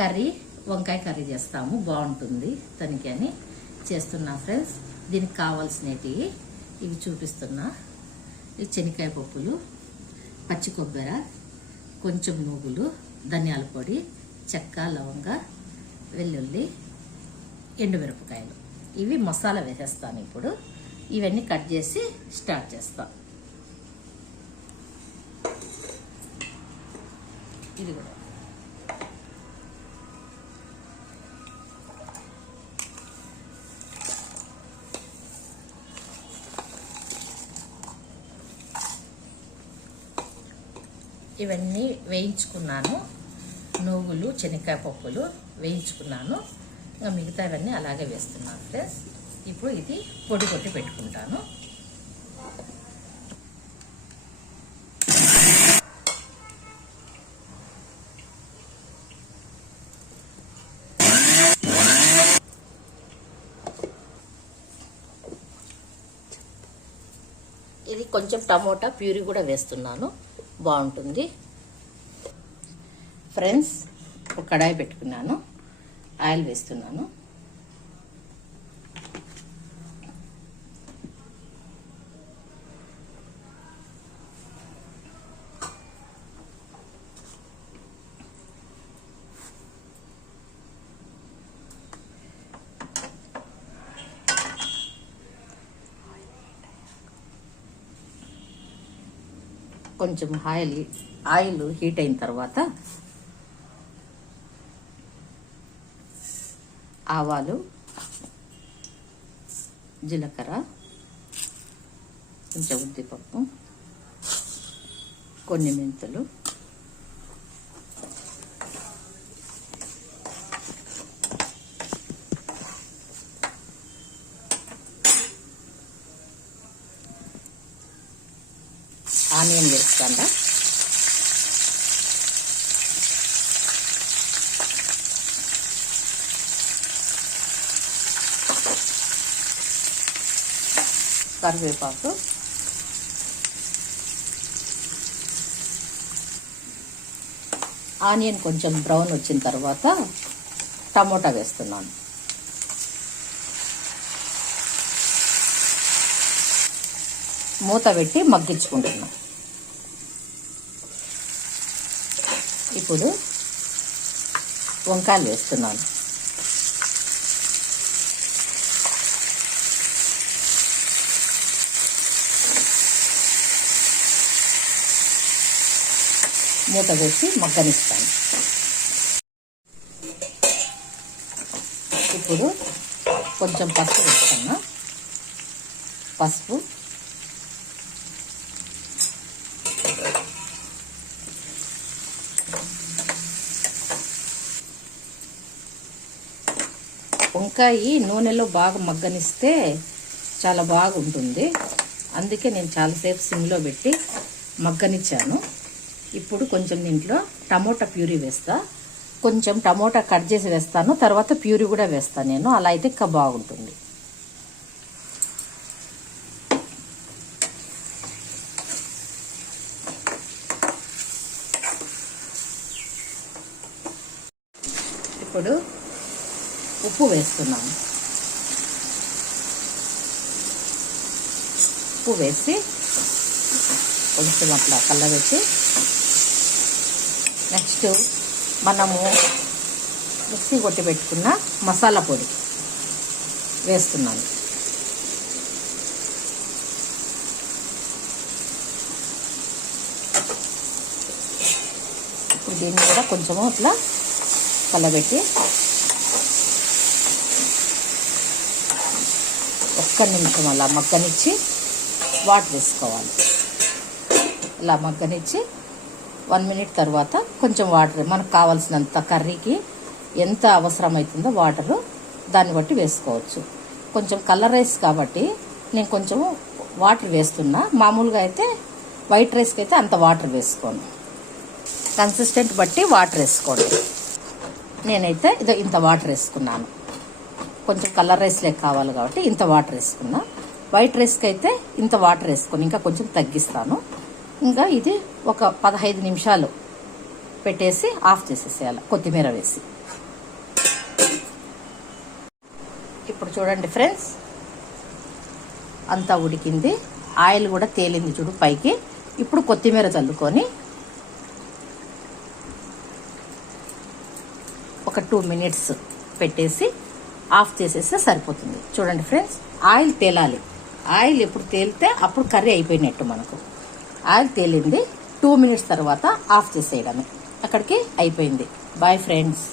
Curry, వంకాయ curry చేస్తాము, బాగుంటుంది దానికి అని చేస్తున్నా ఫ్రెండ్స్. దీనికి కావాల్సినవి ఇవి చూపిస్తున్నా. ఇవి శనగకాయ పప్పులు, పచ్చి కొబ్బరి, కొంచెం నువ్వులు, ధనియాల పొడి, చెక్క, లవంగ, వెల్లుల్లి, ఎండుమిరపకాయలు. ఇవి మసాలా వేసేస్తాను ఇప్పుడు. ఇవన్నీ కట్ చేసి స్టార్ట్ చేస్తాను. ఇది కూడా ఇవన్నీ వేయించుకున్నాను. నువ్వులు, శనగకాయ పప్పులు వేయించుకున్నాను. ఇంకా మిగతా ఇవన్నీ అలాగే వేస్తున్నాను ఫ్రెండ్స్. ఇప్పుడు ఇది పొడి కొట్టి పెట్టుకుంటాను. ఇది కొంచెం టమోటా ప్యూరీ కూడా వేస్తున్నాను, బాగుంటుంది ఫ్రెండ్స్. ఒక కడాయి పెట్టుకున్నాను, ఆయిల్ వేస్తున్నాను. కొంచెం ఆయిల్ హీట్ అయిన తర్వాత ఆవాలు, జీలకర్ర, కొంచెం ఉద్దిపప్పు, కొన్ని మెంతులు, ఆనియన్ వేస్తాను. కరివేపాకు, ఆనియన్ కొంచెం బ్రౌన్ వచ్చిన తర్వాత టమోటా వేస్తున్నాను. మూత పెట్టి మగ్గించుకుంటున్నాను. ఇప్పుడు వంకాయలు వేస్తున్నాను. మూత వేసి మగ్గనిస్తాను. ఇప్పుడు కొంచెం పసుపు వేస్తున్నా. పసుపు, వంకాయ నూనెలో బాగా మగ్గనిస్తే చాలా బాగుంటుంది. అందుకే నేను చాలాసేపు సిమ్లో పెట్టి మగ్గనిచ్చాను. ఇప్పుడు కొంచెం దీంట్లో టమోటా ప్యూరీ వేస్తా. కొంచెం టమోటా కట్ చేసి వేస్తాను, తర్వాత ప్యూరీ కూడా వేస్తాను నేను. అలా అయితే ఇంకా బాగుంటుంది. ఇప్పుడు ఉప్పు వేస్తున్నాను. ఉప్పు వేసి కొంచెం అట్లా కలబెట్టి, నెక్స్ట్ మనము మిక్సీ కొట్టి పెట్టుకున్న మసాలా పొడి వేస్తున్నాను. ఇప్పుడు దీన్ని కూడా కొంచెము ఇట్లా కలబెట్టి ఒక్క నిమిషం అలా మగ్గనిచ్చి వాటర్ వేసుకోవాలి. ఇలా మగ్గనిచ్చి 1 మినిట్ తర్వాత కొంచెం వాటర్, మనకు కావాల్సినంత కర్రీకి ఎంత అవసరమవుతుందో వాటరు దాన్ని బట్టి వేసుకోవచ్చు. కొంచెం కలర్ రైస్ కాబట్టి నేను కొంచెం వాటర్ వేస్తున్నా. మామూలుగా అయితే వైట్ రైస్కి అయితే అంత వాటర్ వేసుకోను. కన్సిస్టెంట్ బట్టి వాటర్ వేసుకోండి. నేనైతే ఇంత వాటర్ వేసుకున్నాను. కొంచెం కలర్ రైస్లే కావాలి కాబట్టి ఇంత వాటర్ వేసుకున్నా. వైట్ రైస్కి అయితే ఇంత వాటర్ వేసుకొని ఇంకా కొంచెం తగ్గిస్తాను. ఇంకా ఇది ఒక 15 నిమిషాలు పెట్టేసి ఆఫ్ చేసేసేయాలి కొత్తిమీర వేసి. ఇప్పుడు చూడండి ఫ్రెండ్స్, అంతా ఉడికింది, ఆయిల్ కూడా తేలింది చూడు పైకి. ఇప్పుడు కొత్తిమీర చల్లుకొని ఒక 2 minutes పెట్టేసి ఆఫ్ చేసేస్తే సరిపోతుంది. చూడండి ఫ్రెండ్స్, ఆయిల్ తేలాలి. ఆయిల్ ఎప్పుడు తేలితే అప్పుడు కర్రీ అయిపోయినట్టు మనకు. ఆయిల్ తేలింది, 2 minutes తర్వాత ఆఫ్ చేసేయడమే. అక్కడికి అయిపోయింది. Bye friends.